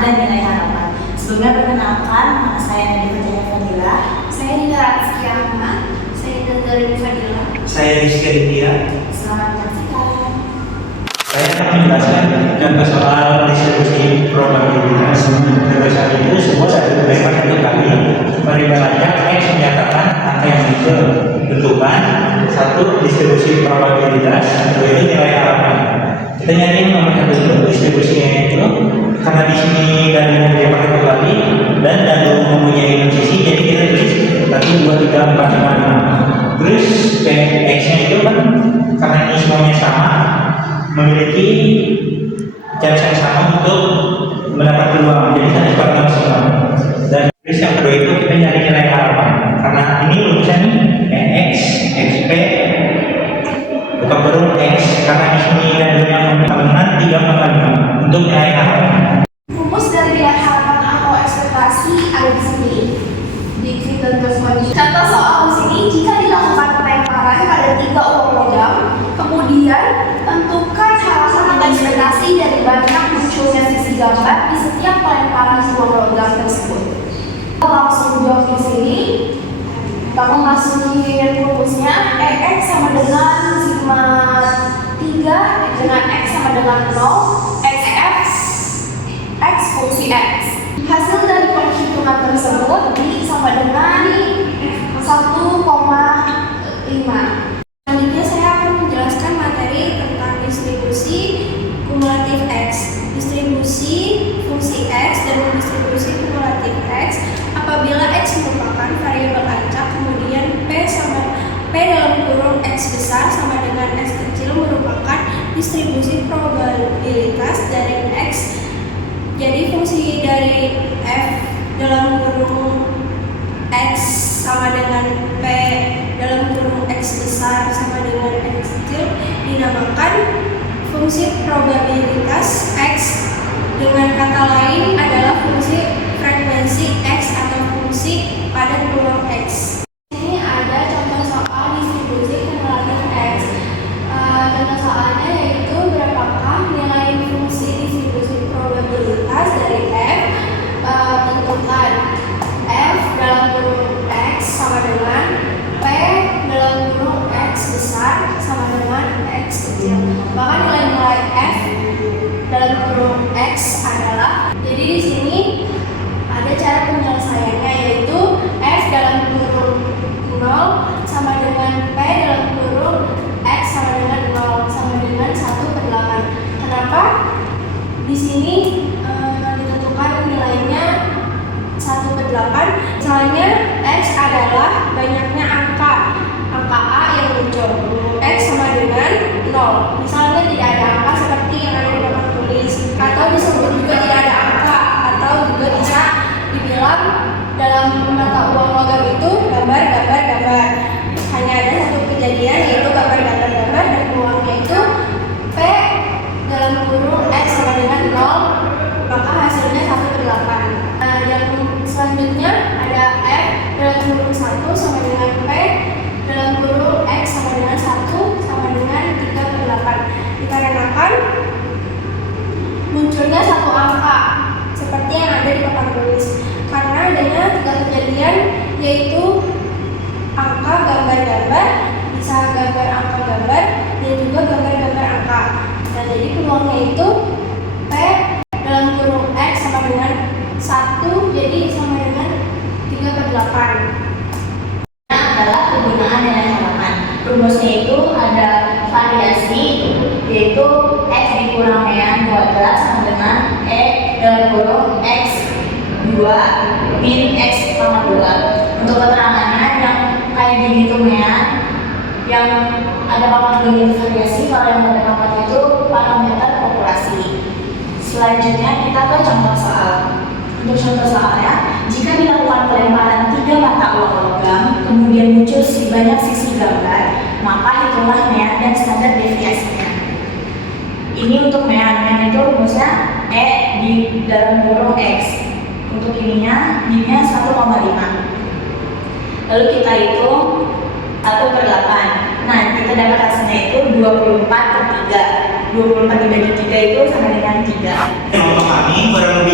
dan nilai harapan. Sebelumnya perkenalkan, nama saya Nadine Jaya Fadila. Saya Nida Rizky Ahmad. Saya Nanda Fadila. Saya Rizky Aditya. Selamat menyaksikan. Saya akan menjelaskan contoh soal distribusi probabilitas. Berdasarkan itu, sebuah satu dilema untuk kami. Peribalanya X menyatakan angka yang ditentukan. Satu, distribusi probabilitas. Dua, itu nilai harapan. Kita nyari nomor satu dulu distribusinya itu. Karena di sini dari mempunyai pakai kembali dan dari mempunyai sisi, jadi kita tulis tadi 2, 3, 4, 5, 6. Terus X-nya itu kan karena ini semuanya sama, memiliki chance yang sama untuk mendapat peluang. Jadi kita sepakat maksimal. Dan terus yang kedua itu kita nyari nilai harapan. Karena ini rumusnya nih X, XP, bukan kurung X. Karena di sini dan yang dengan 3,5 untuk nilai harapan. Rumus dari nilai harapan atau ekspektasi ada di sini. Di Clinton Cosmology. Contoh soal di sini, jika dilakukan pelemparan pada 3 uang logam, kemudian tentukan harapan atau ekspektasi dari banyak munculnya sisi gambar di setiap pelemparan uang logam tersebut. Kita langsung jawab di sini. Kita masukin rumusnya EX sama dengan sigma 3 dengan X sama dengan 0, XF X fungsi X. Hasil dari perhitungan tersebut sama dengan 1,5. Selanjutnya saya akan menjelaskan materi tentang distribusi kumulatif X, distribusi fungsi X dan distribusi kumulatif X apabila X merupakan variabel acak, kemudian P dalam kurung X besar sama dengan X kecil merupakan distribusi probabilitas dari X. Jadi fungsi dari F dalam kurung X sama dengan P dalam kurung X besar sama dengan X kecil dinamakan fungsi probabilitas X. Dengan kata lain adalah fungsi frekuensi X atau fungsi pada peluang X. Ini ada contoh soal distribusi kumulatif X. Contoh soalnya yaitu berapakah nilai fungsi distribusi probabilitas dari F. Tentukan F dalam kurung X sama dengan P dalam kurung X besar sama dengan X kecil. Maka nilai-nilai F dalam kurung X adalah, jadi di sini ada cara penyelesaiannya yaitu F dalam kurung 0 sama dengan P dalam kurung X sama dengan 0 sama dengan 1/8. Kenapa di sini ditentukan nilainya 1/8? Misalnya X adalah banyaknya angka A yang muncul. X sama dengan 0. Misalnya tidak ada angka seperti yang ada di papan tulis, atau disebut juga tidak ada angka, atau juga bisa dibilang dalam mata uang logam itu gambar. Hanya ada satu kejadian yaitu gambar dan peluangnya itu P dalam kurung X sama dengan 0, maka hasilnya 1/8. Yang selanjutnya ada F dalam kurung 1 sama dengan P dalam kurung X sama dengan 1 sama dengan 3/8. Dikarenakan munculnya satu angka seperti yang ada di papan tulis, karena adanya 3 kejadian yaitu angka gambar, bisa gambar angka gambar dan juga gambar angka. Dan jadi peluangnya itu P dalam kurung X sama dengan 1, jadi sama dengan 3/8. Adalah penggunaan nilai harapan. Rumusnya itu ada variasi, yaitu X dikurang mean 12 sama dengan E dalam kurung X 2 min X sama 2. Untuk keterangannya yang kayak gini itu mean, yang ada papan gini itu variasi, kalau yang ada papan itu parameter populasi. Selanjutnya kita ke contoh soal. Untuk contoh soalnya, jika dilakukan pelemparan 3 mata uang logam, kemudian muncul banyak sisi gambar, maka hitunglah mean dan standar deviasinya. Ini untuk mean itu rumusnya E di dalam kurung X. Untuk ininya 1,5. Lalu kita hitung 1/8. Nah, kita dapat hasilnya itu 24/3. 24 dibagi 3 itu sama dengan 3. Untuk kami kurang lebih